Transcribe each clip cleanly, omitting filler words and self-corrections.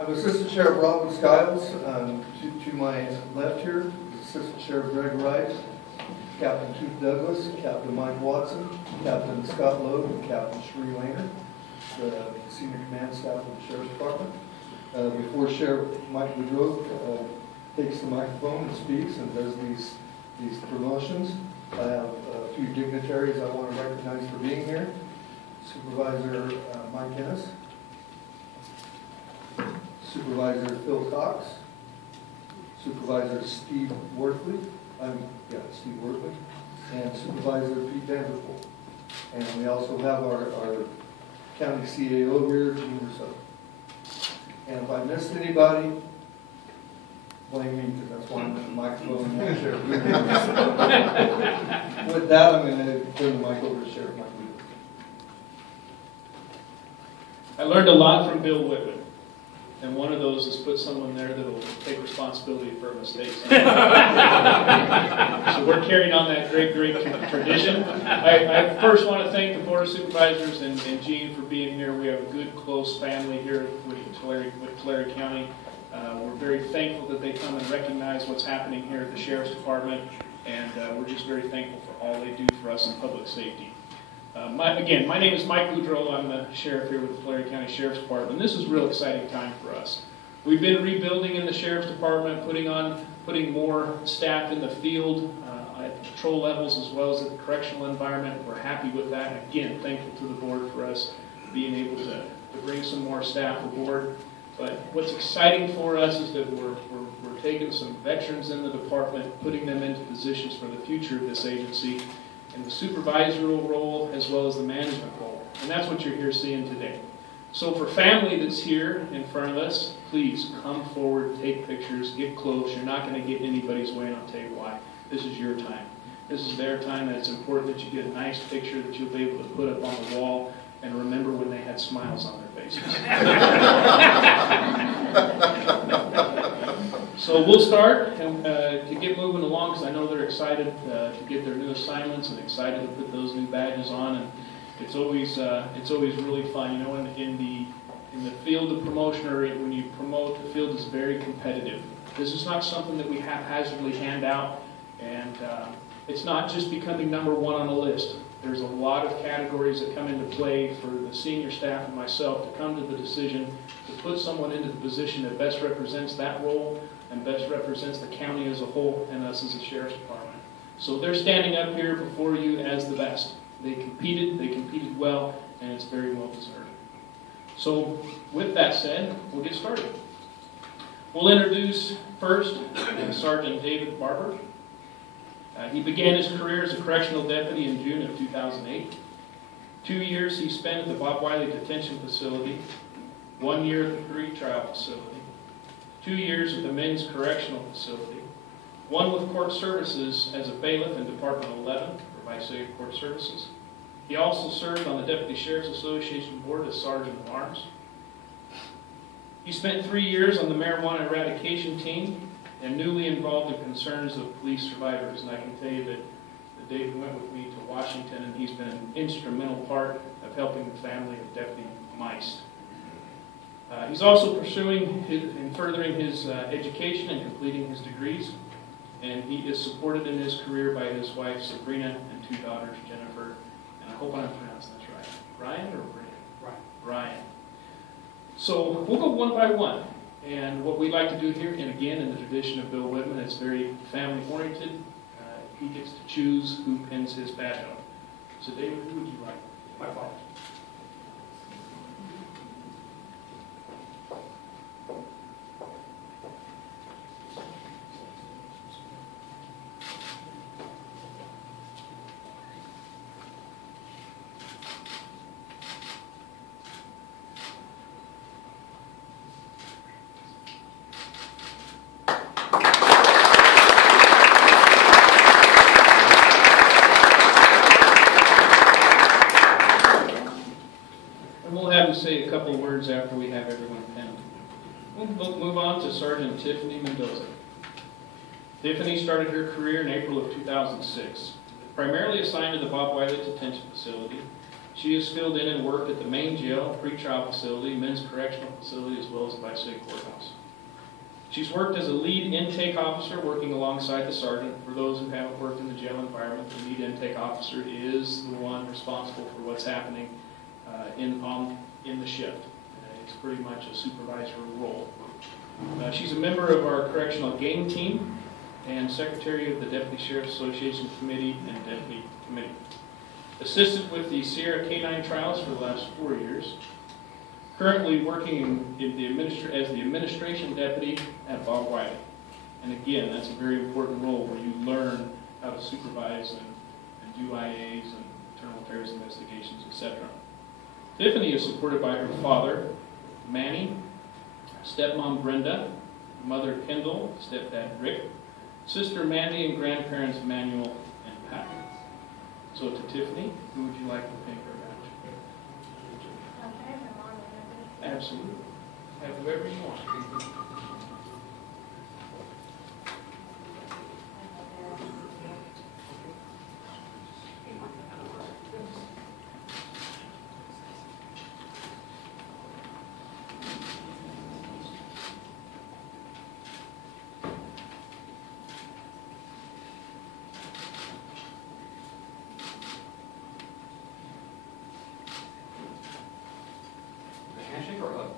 I'm Assistant Sheriff Robin Skiles. To my left here, Assistant Sheriff Greg Wright, Captain Keith Douglas, Captain Mike Watson, Captain Scott Lowe, and Captain Sheree Laner, the Senior Command Staff of the Sheriff's Department. Before Sheriff Mike Boudreau takes the microphone and speaks and does these promotions, I have a few dignitaries I want to recognize for being here. Supervisor Mike Ennis, Supervisor Phil Cox, Supervisor Steve Worthley, Steve Worthley, and Supervisor Pete Vanderpool. And we also have our county CAO here, Gene Rousseau. And if I missed anybody, blame me, because that's why I'm in the microphone and Sheriff. With that, I'm going to turn the mic over to Sheriff Mike. I learned a lot from Bill Whitman, and one of those is put someone there that will take responsibility for mistakes. So we're carrying on that great tradition. I first want to thank the Board of Supervisors and Gene for being here. We have a good, close family here with Tulare County. We're very thankful that they come and recognize what's happening here at the Sheriff's Department, and we're just very thankful for all they do for us in public safety. My name is Mike Boudreau. I'm the sheriff here with the Tulare County Sheriff's Department. This is a real exciting time for us. We've been rebuilding in the Sheriff's Department, putting more staff in the field at patrol levels as well as at the correctional environment. We're happy with that. Again, thankful to the board for us being able to bring some more staff aboard. But what's exciting for us is that we're taking some veterans in the department, putting them into positions for the future of this agency, in the supervisory role as well as the management role. And that's what you're here seeing today. So for family that's here in front of us, please come forward, take pictures, get close. You're not going to get anybody's way, and I'll tell you why. This is your time. This is their time, and it's important that you get a nice picture that you'll be able to put up on the wall and remember when they had smiles on their faces. So we'll start to get moving along, because I know they're excited to get their new assignments and excited to put those new badges on. And it's always really fun, you know. In the field of promotion, or when you promote, the field is very competitive. This is not something that we haphazardly hand out, and it's not just becoming number one on the list. There's a lot of categories that come into play for the senior staff and myself to come to the decision to put someone into the position that best represents that role and best represents the county as a whole and us as a Sheriff's Department. So they're standing up here before you as the best. They competed well, and it's very well deserved. So with that said, we'll get started. We'll introduce first Sergeant David Barber. He began his career as a correctional deputy in June of 2008. 2 years he spent at the Bob Wiley Detention Facility, 1 year at the pretrial facility, 2 years at the Men's Correctional Facility, 1 with court services as a bailiff in Department 11 for Visalia Court Services. He also served on the Deputy Sheriff's Association Board as Sergeant of Arms. He spent 3 years on the marijuana eradication team and newly involved in concerns of police survivors. And I can tell you that Dave went with me to Washington, and he's been an instrumental part of helping the family of Deputy Meist. He's also pursuing and furthering his education and completing his degrees, and he is supported in his career by his wife Sabrina and 2 daughters, Jennifer, and I hope I'm pronouncing this right. Ryan or Brian? Ryan. So we'll go one by one. And what we like to do here, and again in the tradition of Bill Whitman, it's very family oriented. He gets to choose who pins his badge on. So David, who would you like? My father. Say a couple of words after we have everyone pinned. We'll move on to Sergeant Tiffany Mendoza. Tiffany started her career in April of 2006. Primarily assigned to the Bob Wiley Detention Facility, She has filled in and worked at the main jail, pretrial facility, men's correctional facility, as well as the Bi-State Courthouse. She's worked as a lead intake officer, working alongside the sergeant. For those who haven't worked in the jail environment, the lead intake officer is the one responsible for what's happening in the shift. It's pretty much a supervisory role. She's a member of our correctional game team and secretary of the Deputy Sheriff's Association Committee and Deputy Committee. Assisted with the Sierra K-9 trials for the last 4 years. Currently working as the administration deputy at Bob Wiley. And again, that's a very important role where you learn how to supervise and do IAs and internal affairs investigations, etc. Tiffany is supported by her father, Manny, stepmom Brenda, mother Kendall, stepdad Rick, sister Mandy, and grandparents Manuel and Pat. So to Tiffany, who would you like to thank her about? Absolutely. Have whoever you want. Handshake or hug?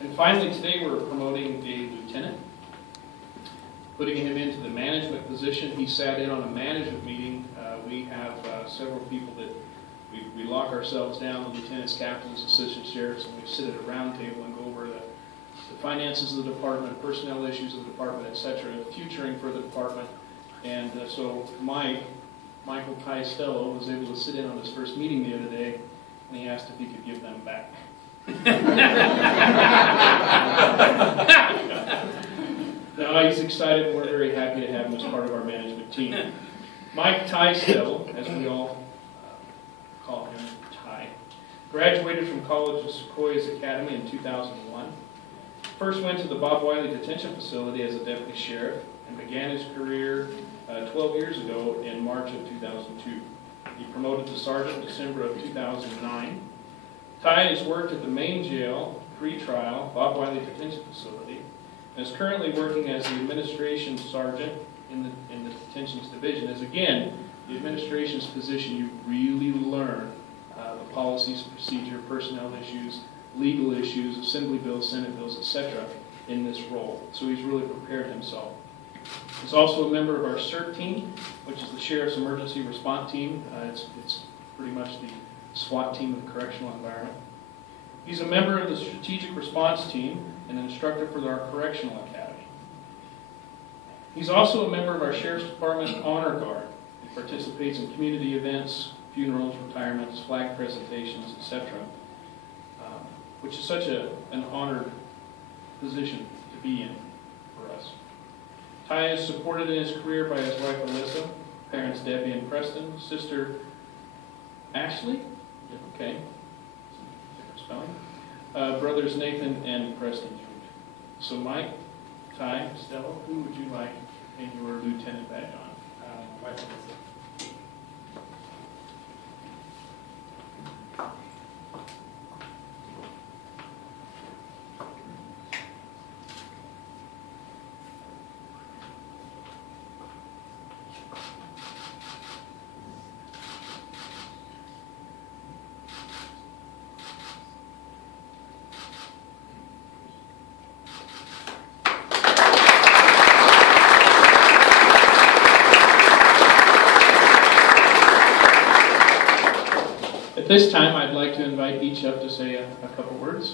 And finally, today we're promoting a lieutenant, putting him into the management position. He sat in on a management meeting. We have several people that we lock ourselves down, the lieutenants, captains, assistant sheriffs, and we sit at a round table and go over the finances of the department, personnel issues of the department, etc., futuring for the department. And so Michael Ty Stelow was able to sit in on his first meeting the other day, and he asked if he could give them back. No, he's excited, and we're very happy to have him as part of our management team. Mike Ty Stelow, as we all call him Ty, graduated from College of Sequoia's Academy in 2001. First went to the Bob Wiley Detention Facility as a deputy sheriff and began his career 12 years ago in March of 2002. He promoted to sergeant in December of 2009. Ty has worked at the main jail, pre-trial, Bob Wiley Detention Facility, and is currently working as the administration sergeant in the detentions division. As again, the administration's position, you really learn the policies, procedure, personnel issues, legal issues, assembly bills, senate bills, etc. in this role. So he's really prepared himself. He's also a member of our CERT team, which is the Sheriff's Emergency Response Team. It's pretty much the SWAT team of the correctional environment. He's a member of the Strategic Response Team and an instructor for our Correctional Academy. He's also a member of our Sheriff's Department Honor Guard. He participates in community events, funerals, retirements, flag presentations, etc., which is such an honored position to be in for us. Ty is supported in his career by his wife Alyssa, parents Debbie and Preston, sister Ashley, okay, different spelling, brothers Nathan and Preston Jr. So Mike, Ty, Stella, who would you like in your lieutenant badge on? Wife Alyssa. At this time, I'd like to invite each up to say a couple words.